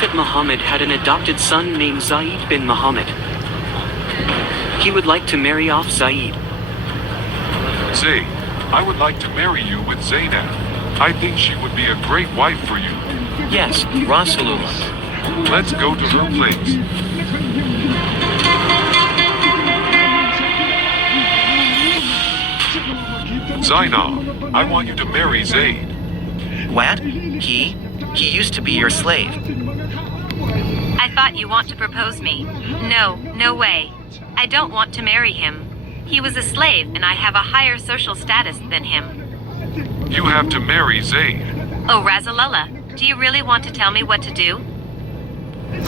Prophet Muhammad had an adopted son named Zaid bin Muhammad. He would like to marry off Zaid. Zaid, I would like to marry you with Zainab. I think she would be a great wife for you. Yes, Rasulullah. Let's go to her place. Zainab, I want you to marry Zaid. What? He used to be your slave. I thought you want to propose me. No, no way. I don't want to marry him. He was a slave and I have a higher social status than him. You have to marry Zaid. Oh, Rasulullah, do you really want to tell me what to do? If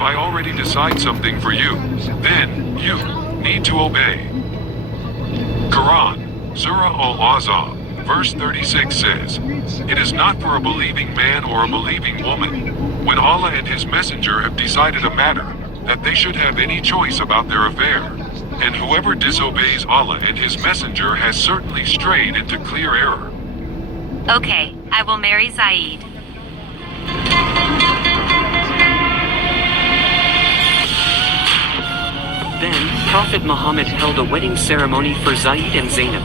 I already decide something for you, then you need to obey. Quran, Surah Al-Azab, verse 36 says, "It is not for a believing man or a believing woman, when Allah and His Messenger have decided a matter, that they should have any choice about their affair. And whoever disobeys Allah and His Messenger has certainly strayed into clear error." Okay, I will marry Zaid. Then, Prophet Muhammad held a wedding ceremony for Zaid and Zainab.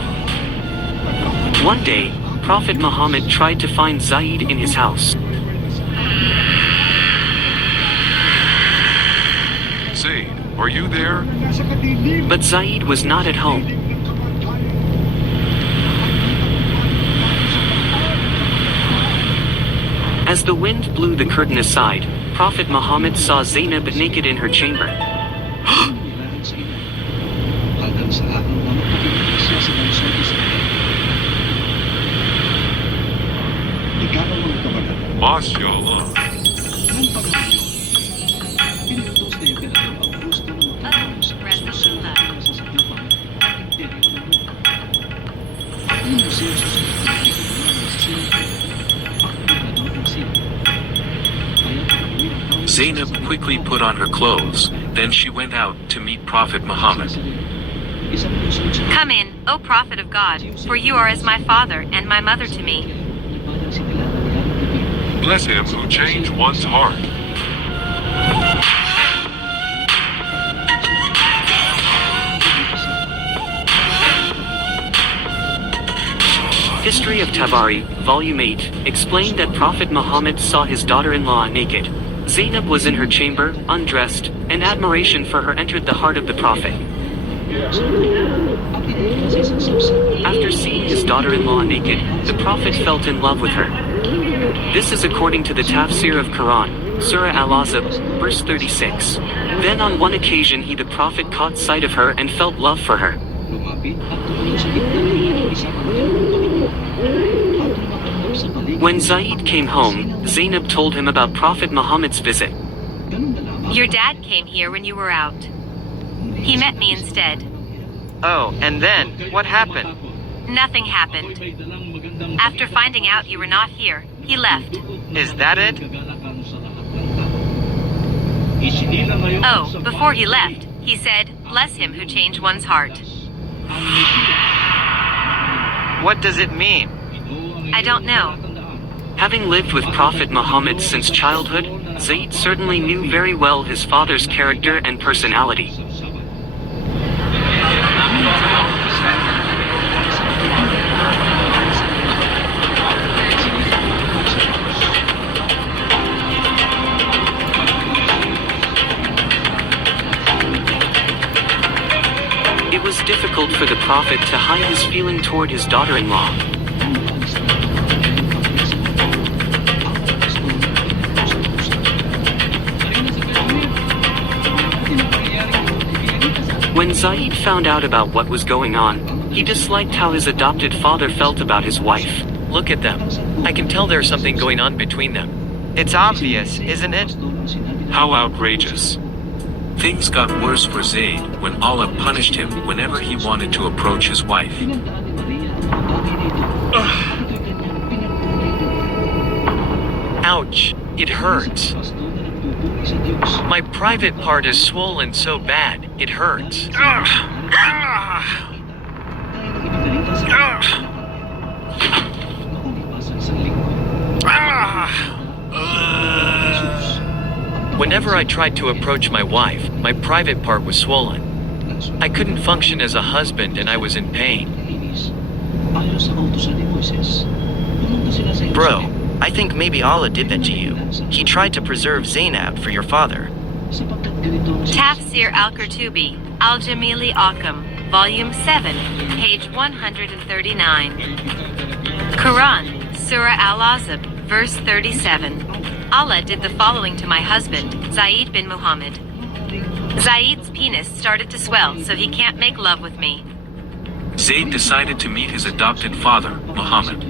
One day, Prophet Muhammad tried to find Zaid in his house. Zaid, are you there? But Zaid was not at home. As the wind blew the curtain aside, Prophet Muhammad saw Zainab naked in her chamber. MashaAllah. Zainab quickly put on her clothes, then she went out to meet Prophet Muhammad. Come in, O Prophet of God, for you are as my father and my mother to me. Bless him who changed one's heart. History of Tabari, Volume 8, explained that Prophet Muhammad saw his daughter-in-law naked. Zainab was in her chamber, undressed, and admiration for her entered the heart of the Prophet. After seeing his daughter-in-law naked, the Prophet felt in love with her. This is according to the Tafsir of Quran, Surah Al-Azab, verse 36. Then on one occasion the Prophet caught sight of her and felt love for her. When Zaid came home, Zainab told him about Prophet Muhammad's visit. Your dad came here when you were out. He met me instead. Oh, and then, what happened? Nothing happened. After finding out you were not here, he left. Is that it? Oh, before he left, he said, "Bless him who changed one's heart." What does it mean? I don't know. Having lived with Prophet Muhammad since childhood, Zaid certainly knew very well his father's character and personality. It was difficult for the Prophet to hide his feeling toward his daughter-in-law. When Zaid found out about what was going on, he disliked how his adopted father felt about his wife. Look at them. I can tell there's something going on between them. It's obvious, isn't it? How outrageous. Things got worse for Zaid when Allah punished him whenever he wanted to approach his wife. Ouch, it hurts. My private part is swollen so bad, it hurts. Whenever I tried to approach my wife, my private part was swollen. I couldn't function as a husband and I was in pain. Bro, I think maybe Allah did that to you. He tried to preserve Zainab for your father. Tafsir al-Qurtubi, Al-Jamili Akam, Volume 7, page 139. Quran, Surah Al-Azab, verse 37. Allah did the following to my husband, Zaid bin Muhammad. Zaid's penis started to swell, so he can't make love with me. Zaid decided to meet his adopted father, Muhammad.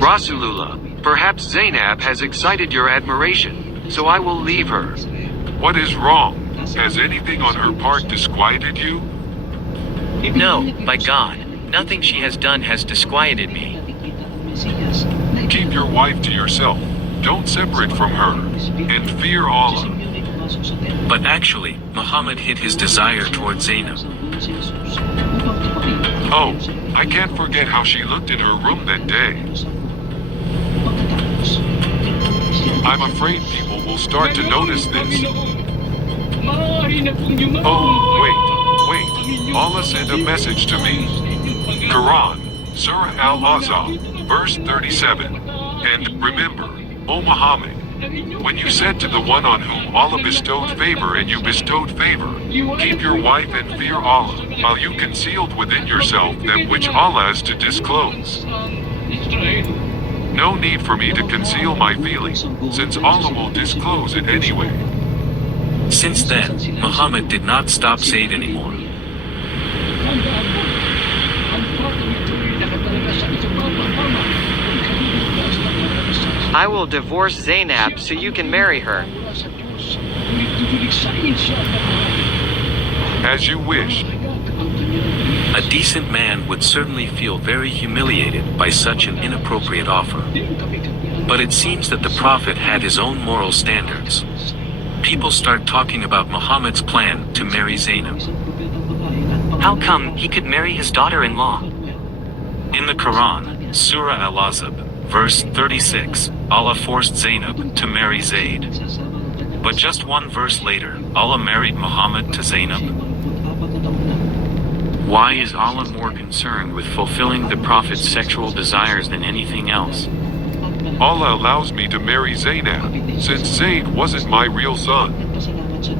Rasulullah, perhaps Zainab has excited your admiration, so I will leave her. What is wrong? Has anything on her part disquieted you? No, by God, nothing she has done has disquieted me. Keep your wife to yourself. Don't separate from her. And fear Allah. But actually, Muhammad hid his desire toward Zainab. Oh, I can't forget how she looked in her room that day. I'm afraid people will start to notice this. Oh, wait. Allah sent a message to me. Quran, Surah Al-Azab, verse 37. And remember, O Muhammad, when you said to the one on whom Allah bestowed favor and you bestowed favor, keep your wife and fear Allah, while you concealed within yourself that which Allah is to disclose. No need for me to conceal my feelings, since Allah will disclose it anyway. Since then, Muhammad did not stop Zaid anymore. I will divorce Zainab so you can marry her. As you wish. A decent man would certainly feel very humiliated by such an inappropriate offer. But it seems that the Prophet had his own moral standards. People start talking about Muhammad's plan to marry Zainab. How come he could marry his daughter-in-law? In the Quran, Surah Al-Azab, verse 36, Allah forced Zainab to marry Zaid. But just one verse later, Allah married Muhammad to Zainab. Why is Allah more concerned with fulfilling the Prophet's sexual desires than anything else? Allah allows me to marry Zainab, since Zaid wasn't my real son.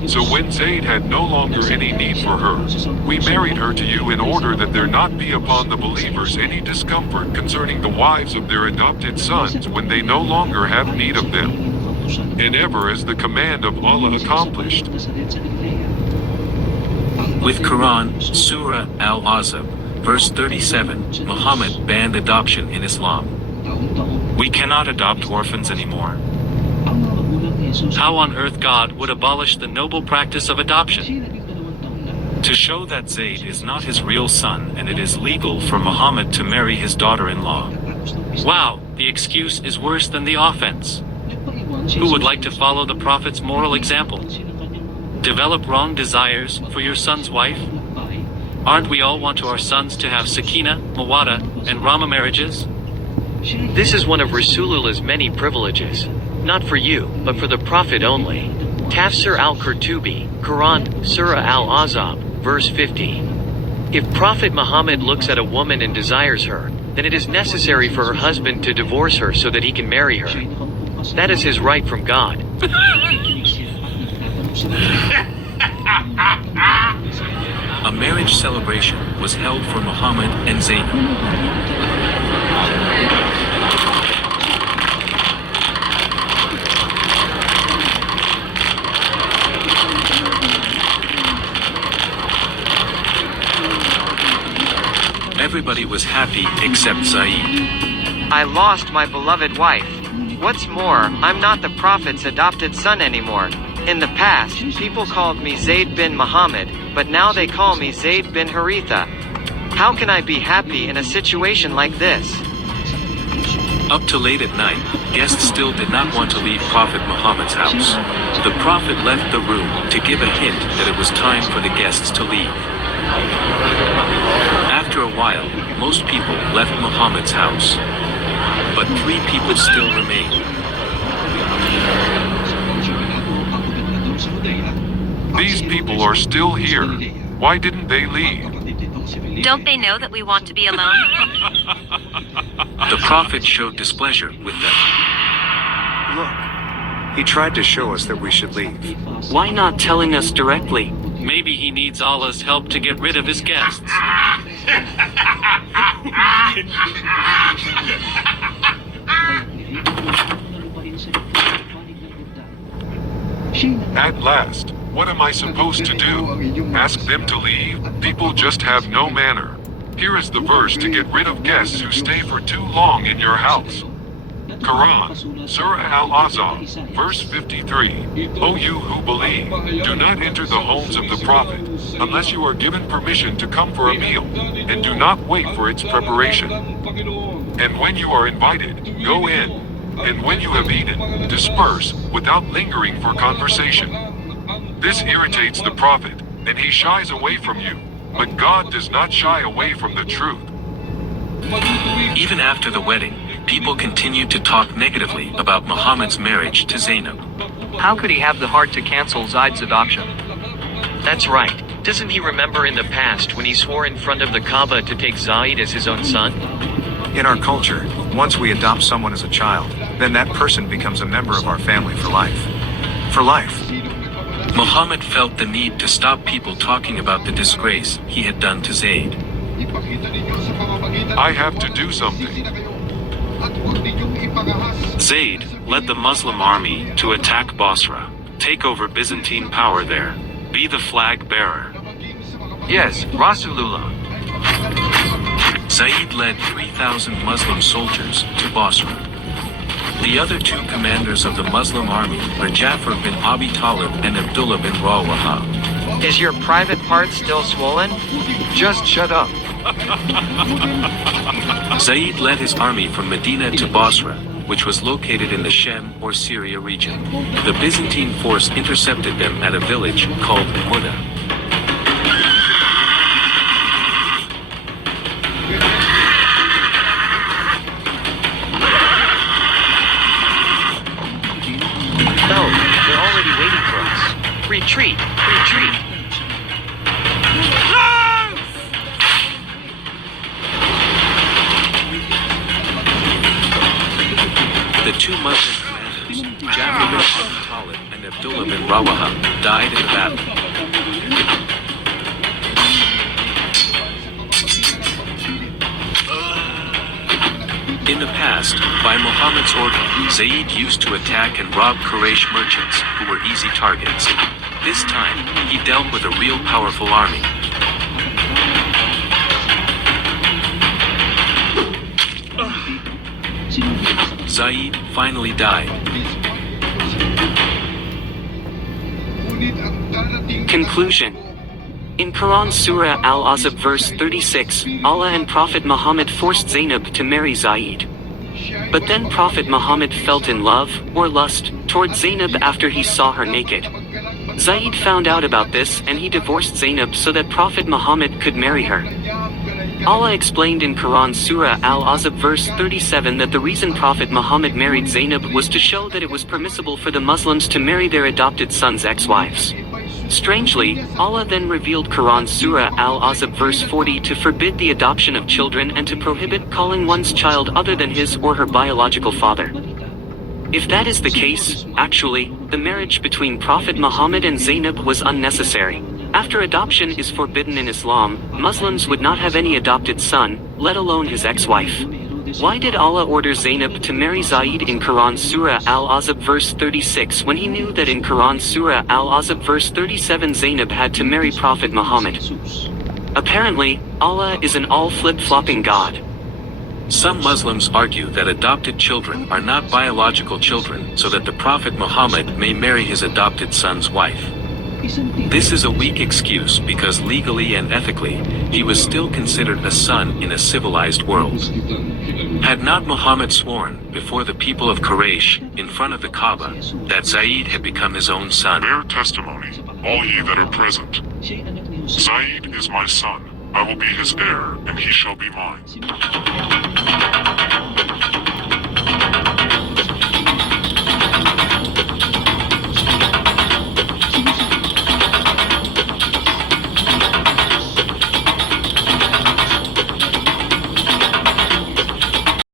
So when Zaid had no longer any need for her, we married her to you in order that there not be upon the believers any discomfort concerning the wives of their adopted sons when they no longer have need of them. And ever as the command of Allah accomplished. With Quran, Surah Al-Azab, verse 37, Muhammad banned adoption in Islam. We cannot adopt orphans anymore. How on earth God would abolish the noble practice of adoption? To show that Zaid is not his real son and it is legal for Muhammad to marry his daughter-in-law. Wow, the excuse is worse than the offense. Who would like to follow the Prophet's moral example? Develop wrong desires for your son's wife? Aren't we all want our sons to have Sakina, Mawadda, and Rama marriages? This is one of Rasulullah's many privileges. Not for you, but for the Prophet only. Tafsir al-Qurtubi, Quran, Surah Al-Azab, verse 50. If Prophet Muhammad looks at a woman and desires her, then it is necessary for her husband to divorce her so that he can marry her. That is his right from God. A marriage celebration was held for Muhammad and Zainab. Everybody was happy except Zaid. I lost my beloved wife. What's more, I'm not the Prophet's adopted son anymore. In the past, people called me Zaid bin Muhammad, but now they call me Zaid bin Haritha. How can I be happy in a situation like this? Up to late at night, guests still did not want to leave Prophet Muhammad's house. The Prophet left the room to give a hint that it was time for the guests to leave. After a while, most people left Muhammad's house. but 3 people still remain. These people are still here. Why didn't they leave? Don't they know that we want to be alone? The prophet showed displeasure with them. Look, he tried to show us that we should leave. Why not telling us directly? Maybe he needs Allah's help to get rid of his guests. At last, what am I supposed to do? Ask them to leave? People just have no manner. Here is the verse to get rid of guests who stay for too long in your house. Quran, Surah Al-Ahzab, verse 53. O you who believe, do not enter the homes of the Prophet, unless you are given permission to come for a meal, and do not wait for its preparation. And when you are invited, go in, and when you have eaten, disperse, without lingering for conversation. This irritates the Prophet, and he shies away from you, but God does not shy away from the truth. Even after the wedding, people continued to talk negatively about Muhammad's marriage to Zainab. How could he have the heart to cancel Zaid's adoption? That's right. Doesn't he remember in the past when he swore in front of the Kaaba to take Zaid as his own son? In our culture, once we adopt someone as a child, then that person becomes a member of our family for life. For life. Muhammad felt the need to stop people talking about the disgrace he had done to Zaid. I have to do something. Zaid led the Muslim army to attack Basra, take over Byzantine power there. Be the flag bearer. Yes, Rasulullah. Zaid led 3,000 Muslim soldiers to Basra. The other 2 commanders of the Muslim army were Ja'far bin Abi Talib and Abdullah bin Rawaha. Is your private part still swollen? Just shut up. Zaid led his army from Medina to Basra, which was located in the Shem or Syria region. The Byzantine force intercepted them at a village called Muda. No, they're already waiting for us. Retreat! Retreat! The 2 Muslim commanders, Ja'far bin Abi Talib and Abdullah bin Rawaha, died in the battle. In the past, by Muhammad's order, Zaid used to attack and rob Quraysh merchants who were easy targets. This time, he dealt with a real powerful army. Zaid finally died. Conclusion. In Quran Surah Al-Ahzab verse 36, Allah and Prophet Muhammad forced Zainab to marry Zaid. But then Prophet Muhammad felt in love, or lust, toward Zainab after he saw her naked. Zaid found out about this and he divorced Zainab so that Prophet Muhammad could marry her. Allah explained in Quran Surah Al-Ahzab verse 37 that the reason Prophet Muhammad married Zainab was to show that it was permissible for the Muslims to marry their adopted sons' ex-wives. Strangely, Allah then revealed Quran Surah Al-Ahzab verse 40 to forbid the adoption of children and to prohibit calling one's child other than his or her biological father. If that is the case, actually, the marriage between Prophet Muhammad and Zainab was unnecessary. After adoption is forbidden in Islam, Muslims would not have any adopted son, let alone his ex-wife. Why did Allah order Zainab to marry Zaid in Quran Surah Al-Ahzab verse 36 when he knew that in Quran Surah Al-Ahzab verse 37 Zainab had to marry Prophet Muhammad? Apparently, Allah is an all-flip-flopping God. Some Muslims argue that adopted children are not biological children so that the Prophet Muhammad may marry his adopted son's wife. This is a weak excuse because legally and ethically, he was still considered a son in a civilized world. Had not Muhammad sworn before the people of Quraysh in front of the Kaaba that Zaid had become his own son? Bear testimony, all ye that are present. Zaid is my son. I will be his heir, and he shall be mine.